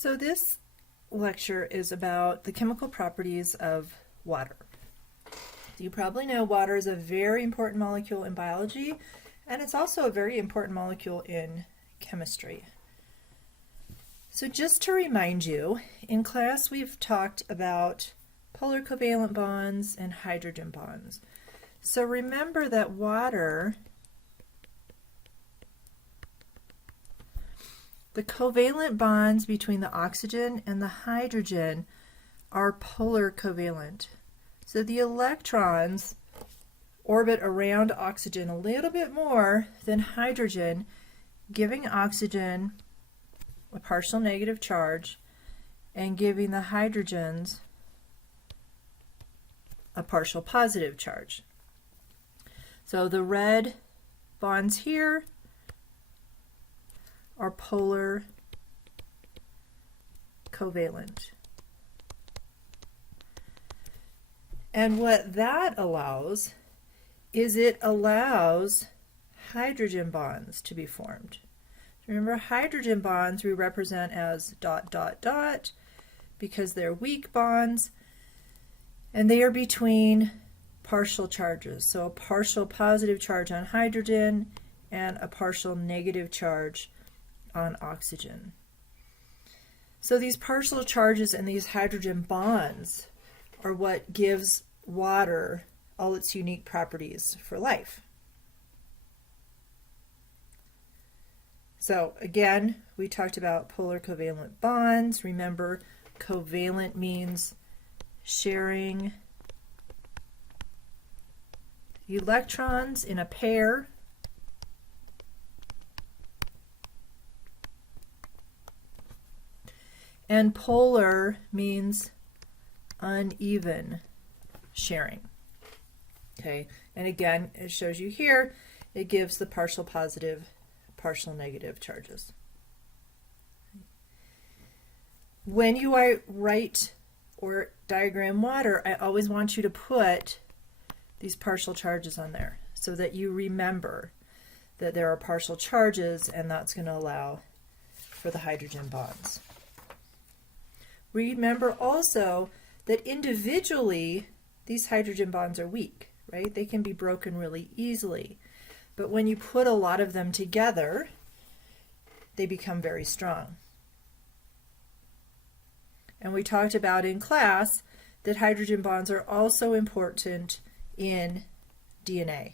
So this lecture is about the chemical properties of water. You probably know water is a very important molecule in biology, and it's also a very important molecule in chemistry. So just to remind you, in class we've talked about polar covalent bonds and hydrogen bonds. So remember that water, the covalent bonds between the oxygen and the hydrogen are polar covalent. So the electrons orbit around oxygen a little bit more than hydrogen, giving oxygen a partial negative charge and giving the hydrogens a partial positive charge. So the red bonds here are polar covalent. And what that allows is it allows hydrogen bonds to be formed. Remember, hydrogen bonds we represent as ... because they're weak bonds, and they are between partial charges. So a partial positive charge on hydrogen and a partial negative charge on oxygen. So these partial charges and these hydrogen bonds are what gives water all its unique properties for life. So again, we talked about polar covalent bonds. Remember, covalent means sharing electrons in a pair. And polar means uneven sharing. Okay, and again, it shows you here, it gives the partial positive, partial negative charges. When you write or diagram water, I always want you to put these partial charges on there so that you remember that there are partial charges, and that's going to allow for the hydrogen bonds. Remember also that individually these hydrogen bonds are weak, right? They can be broken really easily. But when you put a lot of them together, they become very strong. And we talked about in class that hydrogen bonds are also important in DNA.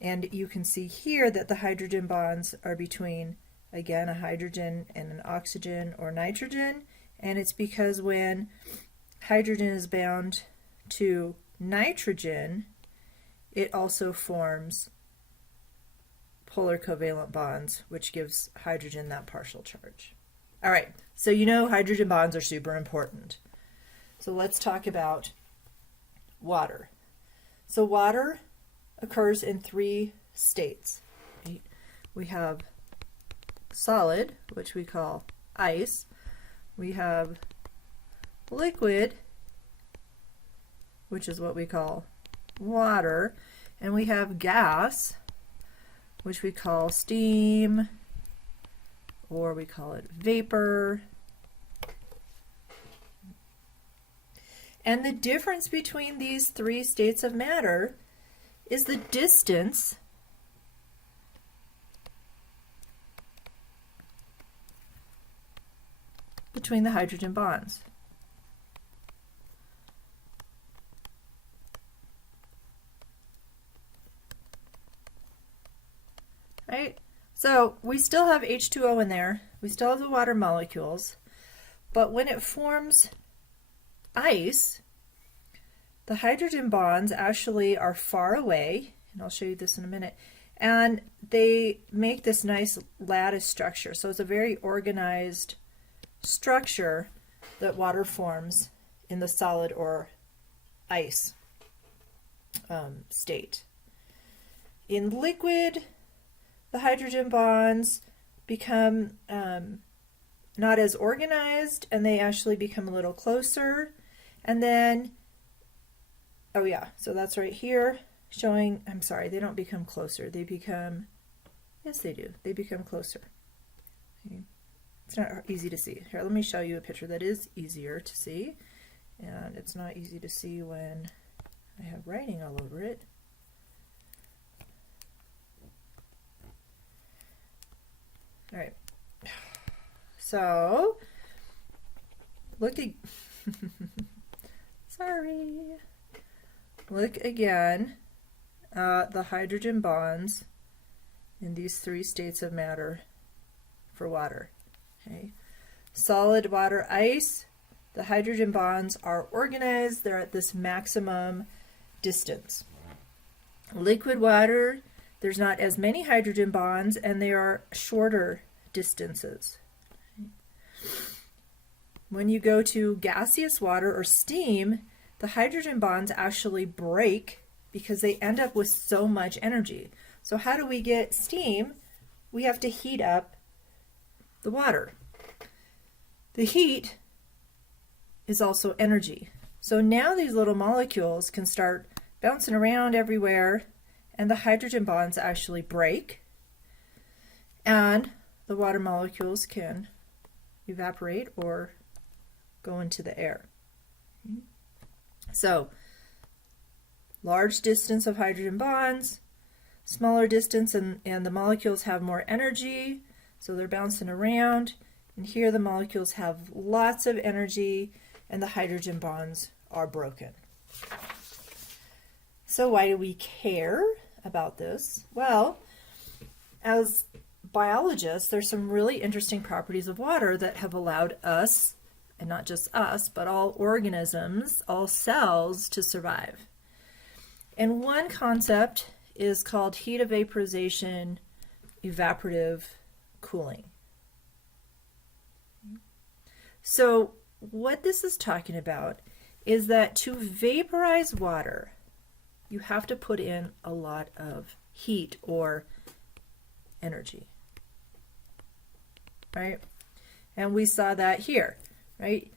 And you can see here that the hydrogen bonds are between, again, a hydrogen and an oxygen or nitrogen. And it's because when hydrogen is bound to nitrogen, it also forms polar covalent bonds, which gives hydrogen that partial charge. All right, so you know hydrogen bonds are super important. So let's talk about water. So water occurs in three states. Right? We have solid, which we call ice. We have liquid, which is what we call water, and we have gas, which we call steam, or we call it vapor. And the difference between these three states of matter is the distance between the hydrogen bonds. Right? So we still have H2O in there. We still have the water molecules. But when it forms ice, the hydrogen bonds actually are far away, and I'll show you this in a minute, and they make this nice lattice structure. So it's a very organized structure that water forms in the solid or ice state. In liquid, the hydrogen bonds become not as organized, and they actually become a little closer. And then, oh yeah, so that's right here showing, I'm sorry, they don't become closer. They become, yes they do, they become closer. Okay. It's not easy to see. Here, let me show you a picture that is easier to see. And it's not easy to see when I have writing all over it. All right. So, look at sorry. Look again at the hydrogen bonds in these three states of matter for water. Okay. Solid water, ice, the hydrogen bonds are organized. They're at this maximum distance. Liquid water, there's not as many hydrogen bonds and they are shorter distances. When you go to gaseous water or steam, the hydrogen bonds actually break because they end up with so much energy. So how do we get steam? We have to heat up the water. The heat is also energy. So now these little molecules can start bouncing around everywhere and the hydrogen bonds actually break and the water molecules can evaporate or go into the air. So large distance of hydrogen bonds, smaller distance, and the molecules have more energy, so they're bouncing around. And here the molecules have lots of energy and the hydrogen bonds are broken. So why do we care about this? Well, as biologists, there's some really interesting properties of water that have allowed us, and not just us, but all organisms, all cells, to survive. And one concept is called heat of vaporization, evaporative cooling. So what this is talking about is that to vaporize water, you have to put in a lot of heat or energy, right? And we saw that here, right?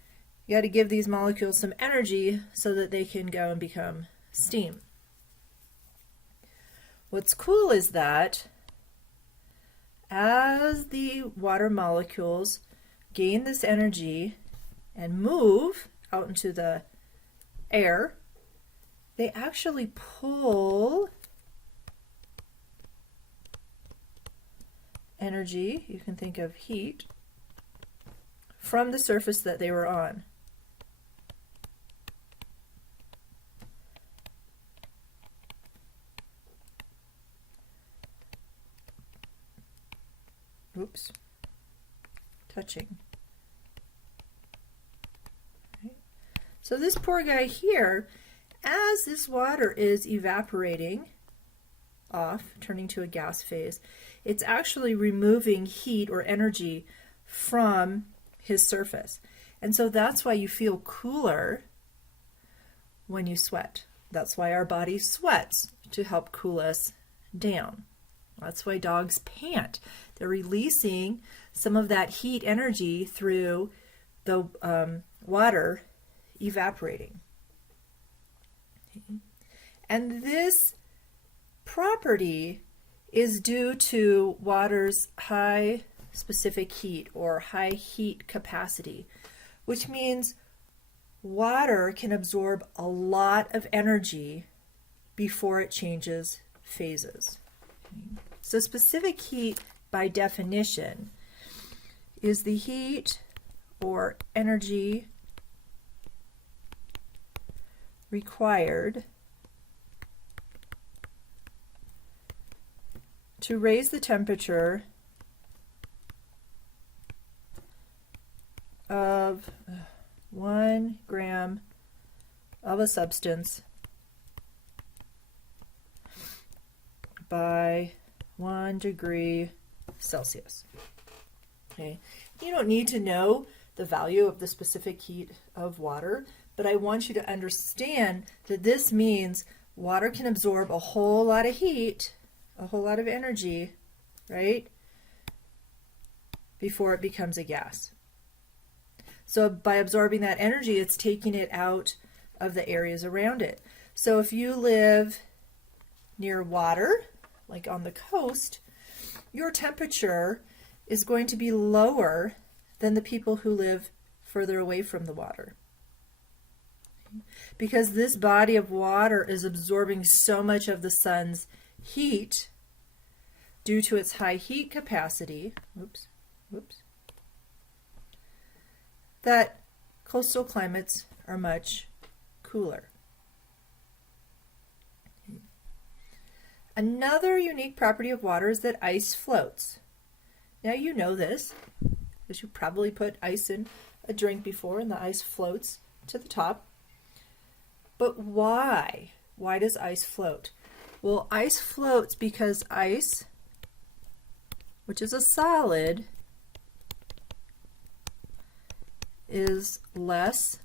You got to give these molecules some energy so that they can go and become steam. What's cool is that as the water molecules gain this energy and move out into the air, they actually pull energy, you can think of heat, from the surface that they were on. Oops, touching. Right. So this poor guy here, as this water is evaporating off, turning to a gas phase, it's actually removing heat or energy from his surface. And so that's why you feel cooler when you sweat. That's why our body sweats, to help cool us down. That's why dogs pant. They're releasing some of that heat energy through the water evaporating. Okay. And this property is due to water's high specific heat or high heat capacity, which means water can absorb a lot of energy before it changes phases. Okay. So specific heat, by definition, is the heat or energy required to raise the temperature of 1 gram of a substance by 1 degree Celsius. Okay, you don't need to know the value of the specific heat of water, but I want you to understand that this means water can absorb a whole lot of heat, a whole lot of energy, right, before it becomes a gas. So by absorbing that energy, it's taking it out of the areas around it. So if you live near water, like on the coast, your temperature is going to be lower than the people who live further away from the water. Because this body of water is absorbing so much of the sun's heat due to its high heat capacity, that coastal climates are much cooler. Another unique property of water is that ice floats. Now you know this, because you probably put ice in a drink before and the ice floats to the top. But why? Why does ice float? Well, ice floats because ice, which is a solid, is less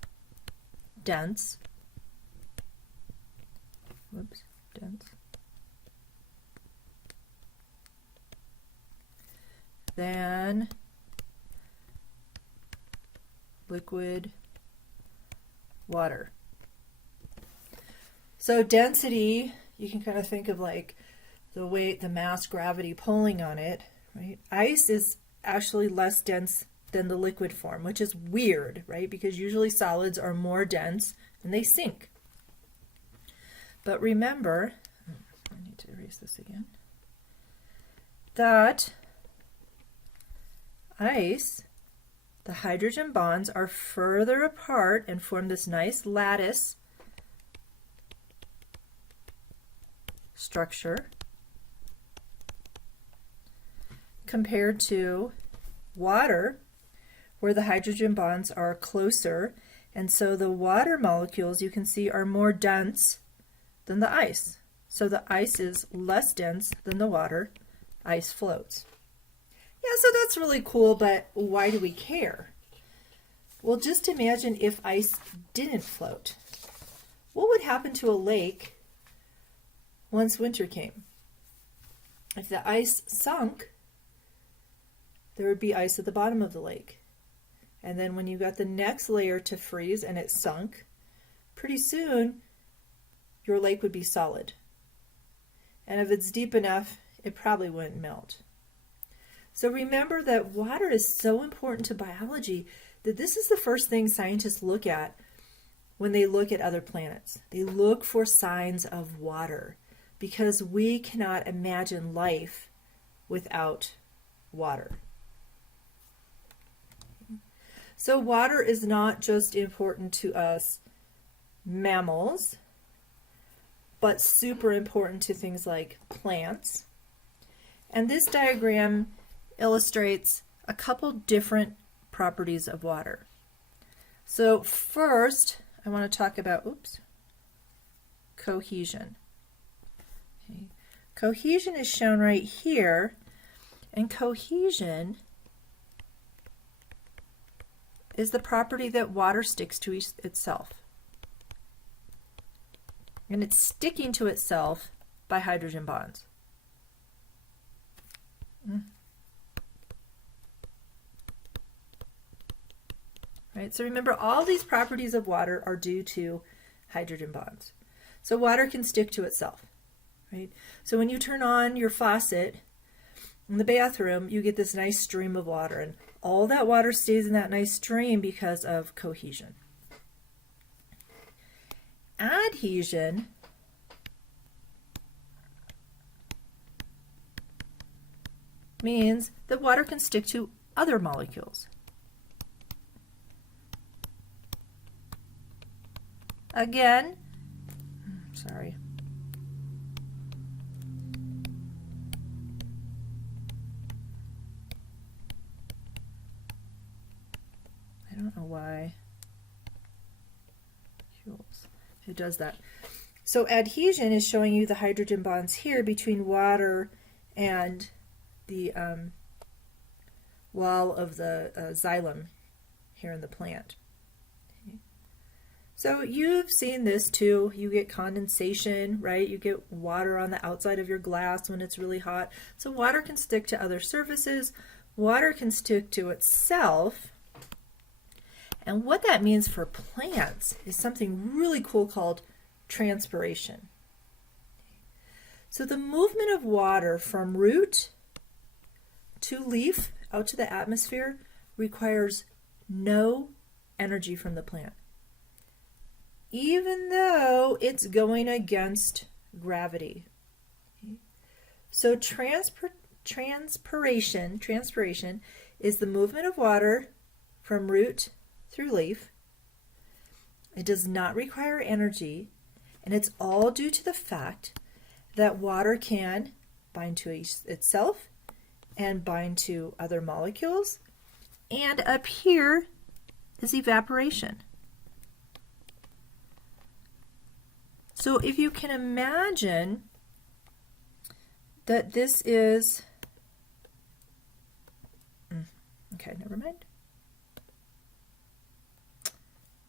dense. Than liquid water. So density, you can kind of think of like the weight, the mass, gravity pulling on it, right? Ice is actually less dense than the liquid form, which is weird, right? Because usually solids are more dense and they sink. But remember, I need to erase this again, that ice, the hydrogen bonds are further apart and form this nice lattice structure compared to water, where the hydrogen bonds are closer, and so the water molecules, you can see, are more dense than the ice. So the ice is less dense than the water. Ice floats. Yeah, so that's really cool, but why do we care? Well, just imagine if ice didn't float. What would happen to a lake once winter came? If the ice sunk, there would be ice at the bottom of the lake. And then when you got the next layer to freeze and it sunk, pretty soon your lake would be solid. And if it's deep enough, it probably wouldn't melt. So remember that water is so important to biology that this is the first thing scientists look at when they look at other planets. They look for signs of water because we cannot imagine life without water. So water is not just important to us mammals, but super important to things like plants. And this diagram illustrates a couple different properties of water. So first, I want to talk about, cohesion. Okay. Cohesion is shown right here, and cohesion is the property that water sticks to itself. And it's sticking to itself by hydrogen bonds. Right? So remember, all these properties of water are due to hydrogen bonds. So water can stick to itself. Right? So when you turn on your faucet in the bathroom, you get this nice stream of water, and all that water stays in that nice stream because of cohesion. Adhesion means that water can stick to other molecules. Again, sorry. I don't know why it does that. So adhesion is showing you the hydrogen bonds here between water and the wall of the xylem here in the plant. Okay. So you've seen this too. You get condensation, right? You get water on the outside of your glass when it's really hot. So water can stick to other surfaces. Water can stick to itself. And what that means for plants is something really cool called transpiration. So the movement of water from root to leaf out to the atmosphere requires no energy from the plant, even though it's going against gravity. Okay. So transpiration is the movement of water from root through leaf. It does not require energy, and it's all due to the fact that water can bind to itself and bind to other molecules. And up here is evaporation. So if you can imagine that this is, okay, never mind.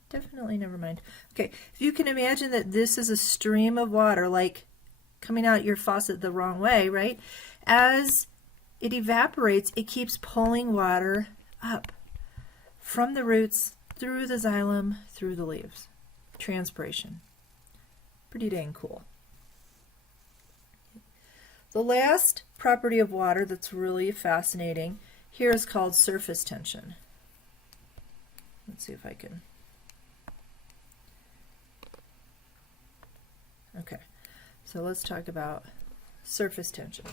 Definitely never mind. Okay, if you can imagine that this is a stream of water, like coming out your faucet the wrong way, right? As it evaporates, it keeps pulling water up from the roots, through the xylem, through the leaves. Transpiration. Pretty dang cool. The last property of water that's really fascinating here is called surface tension. Let's see if I can. Okay, so let's talk about surface tension.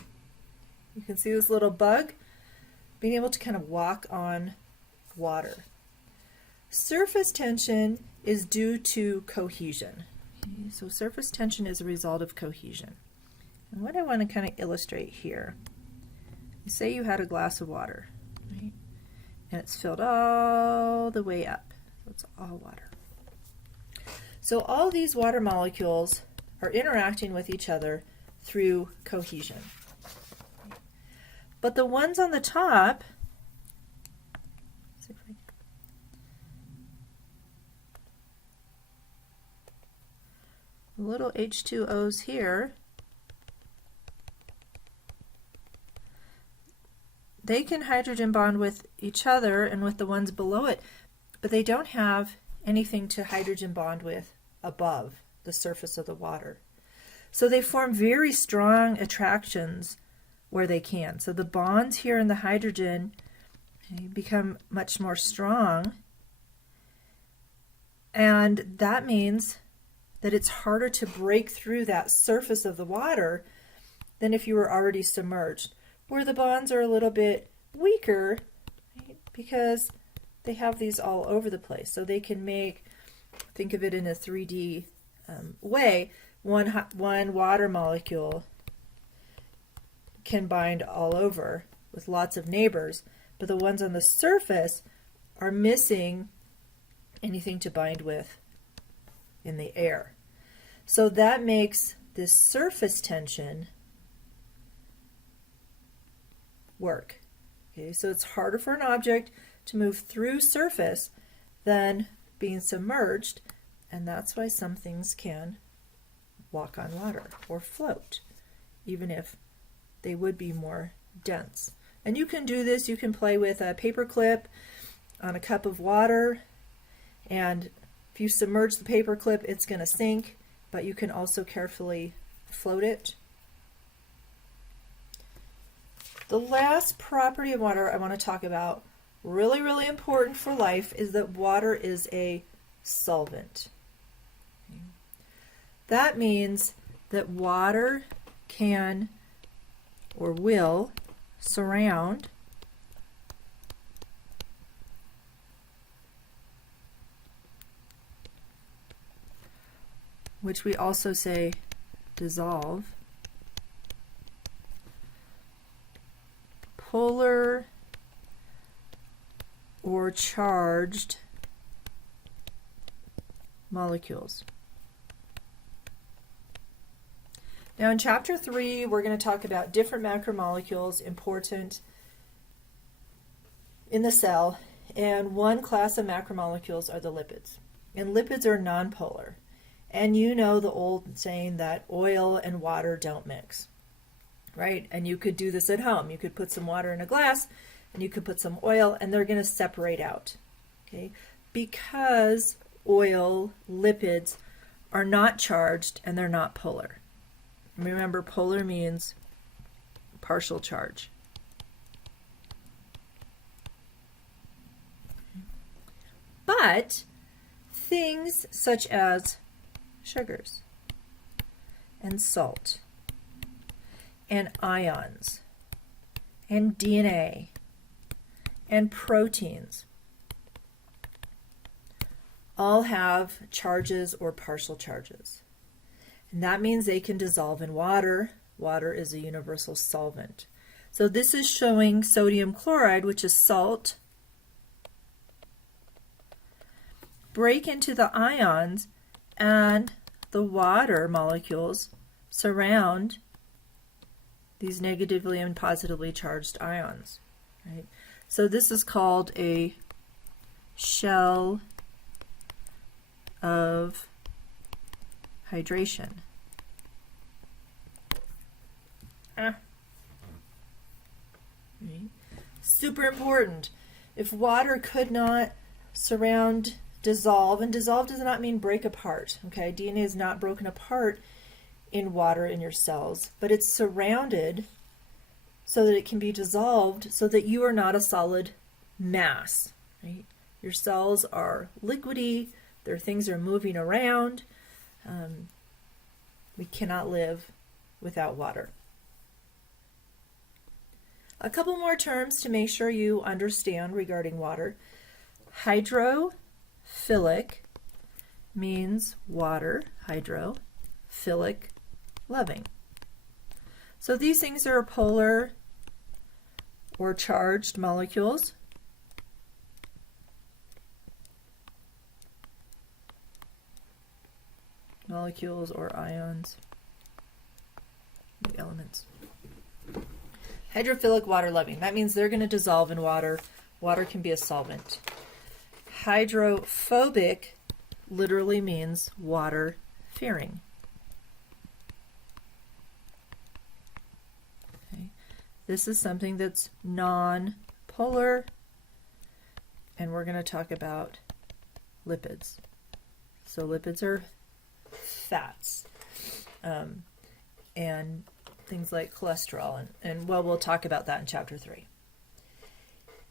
You can see this little bug being able to kind of walk on water. Surface tension is due to cohesion. Okay, so surface tension is a result of cohesion. And what I want to kind of illustrate here, you say you had a glass of water, right? And it's filled all the way up. So it's all water. So all these water molecules are interacting with each other through cohesion. But the ones on the top, the little H2Os here, they can hydrogen bond with each other and with the ones below it, but they don't have anything to hydrogen bond with above the surface of the water. So they form very strong attractions where they can. So the bonds here in the hydrogen become much more strong, and that means that it's harder to break through that surface of the water than if you were already submerged, where the bonds are a little bit weaker, right, because they have these all over the place. So they can make, think of it in a 3D way, one water molecule can bind all over with lots of neighbors, but the ones on the surface are missing anything to bind with in the air. So that makes this surface tension work. Okay, so it's harder for an object to move through surface than being submerged, and that's why some things can walk on water or float, even if they would be more dense. And you can do this, you can play with a paper clip on a cup of water, and if you submerge the paper clip, it's going to sink, but you can also carefully float it. The last property of water I want to talk about, really, really important for life, is that water is a solvent. That means that water can or will surround which we also say dissolve, polar or charged molecules. Now in chapter 3, we're going to talk about different macromolecules important in the cell, and one class of macromolecules are the lipids. And lipids are nonpolar. And you know the old saying that oil and water don't mix, right? And you could do this at home. You could put some water in a glass and you could put some oil, and they're going to separate out, okay? Because oil, lipids are not charged and they're not polar. Remember, polar means partial charge. But things such as sugars and salt and ions and DNA and proteins all have charges or partial charges. And that means they can dissolve in water. Water is a universal solvent. So this is showing sodium chloride, which is salt, break into the ions, and the water molecules surround these negatively and positively charged ions. Right? So this is called a shell of hydration. Right? Super important. If water could not dissolve, and dissolve does not mean break apart, okay? DNA is not broken apart in water in your cells, but it's surrounded so that it can be dissolved so that you are not a solid mass, right? Your cells are liquidy, their things are moving around. We cannot live without water. A couple more terms to make sure you understand regarding water. Hydrophilic means water, hydrophilic, loving. So these things are polar or charged molecules. Molecules or ions, elements. Hydrophilic, water loving. That means they're going to dissolve in water. Water can be a solvent. Hydrophobic literally means water fearing. Okay. This is something that's non-polar, and we're going to talk about lipids. So lipids are fats, and things like cholesterol, and well, we'll talk about that in chapter 3.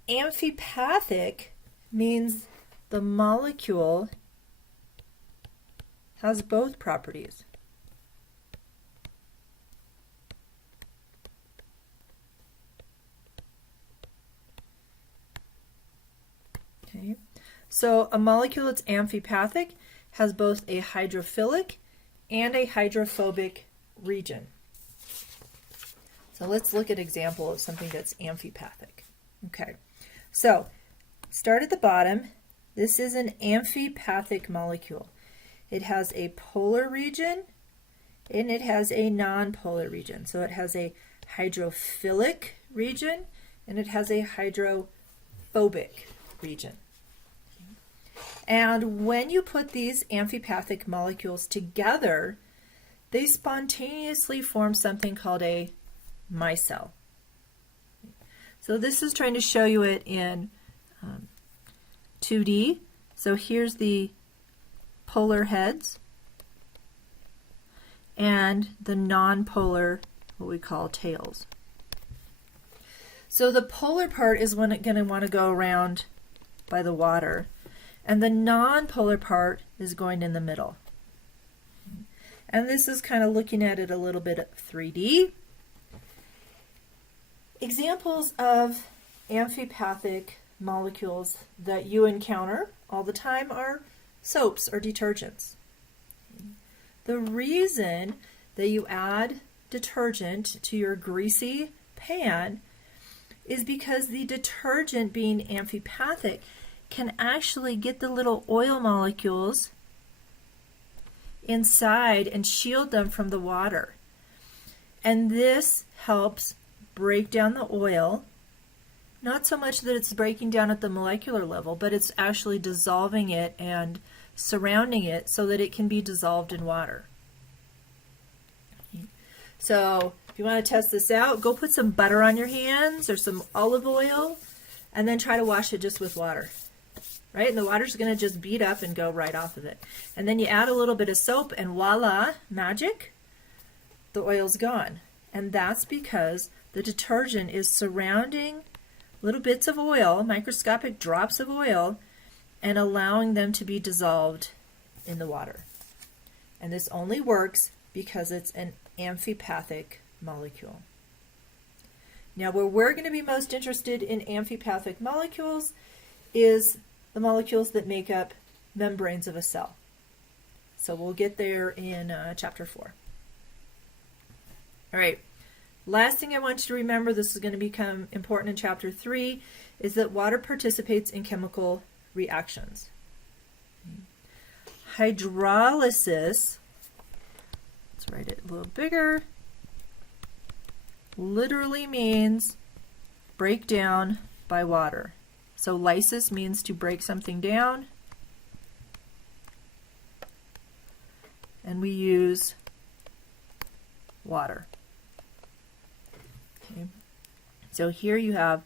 Amphipathic means the molecule has both properties. Okay, so a molecule that's amphipathic has both a hydrophilic and a hydrophobic region. So let's look at an example of something that's amphipathic. Okay, so start at the bottom. This is an amphipathic molecule. It has a polar region and it has a non-polar region. So it has a hydrophilic region and it has a hydrophobic region. And when you put these amphipathic molecules together, they spontaneously form something called a Micelle. So this is trying to show you it in 2D. So here's the polar heads and the non-polar, what we call tails. So the polar part is going to want to go around by the water, and the non-polar part is going in the middle. And this is kind of looking at it a little bit 3D. Examples of amphipathic molecules that you encounter all the time are soaps or detergents. The reason that you add detergent to your greasy pan is because the detergent, being amphipathic, can actually get the little oil molecules inside and shield them from the water. And this helps break down the oil, not so much that it's breaking down at the molecular level, but it's actually dissolving it and surrounding it so that it can be dissolved in water. So if you want to test this out, go put some butter on your hands or some olive oil and then try to wash it just with water. Right? And the water's going to just beat up and go right off of it. And then you add a little bit of soap and voila, magic, the oil's gone. And that's because the detergent is surrounding little bits of oil, microscopic drops of oil, and allowing them to be dissolved in the water. And this only works because it's an amphipathic molecule. Now, where we're going to be most interested in amphipathic molecules is the molecules that make up membranes of a cell. So we'll get there in chapter 4. All right. Last thing I want you to remember, this is going to become important in chapter 3, is that water participates in chemical reactions. Hydrolysis, let's write it a little bigger, literally means break down by water. So lysis means to break something down, and we use water. Okay. So here you have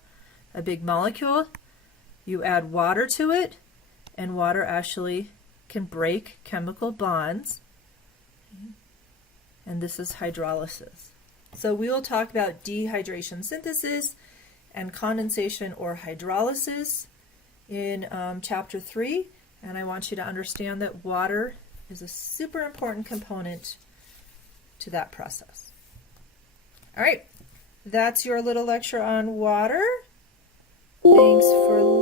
a big molecule, you add water to it, and water actually can break chemical bonds, and this is hydrolysis. So we will talk about dehydration synthesis and condensation or hydrolysis in chapter 3, and I want you to understand that water is a super important component to that process. All right, that's your little lecture on water. Thanks for listening.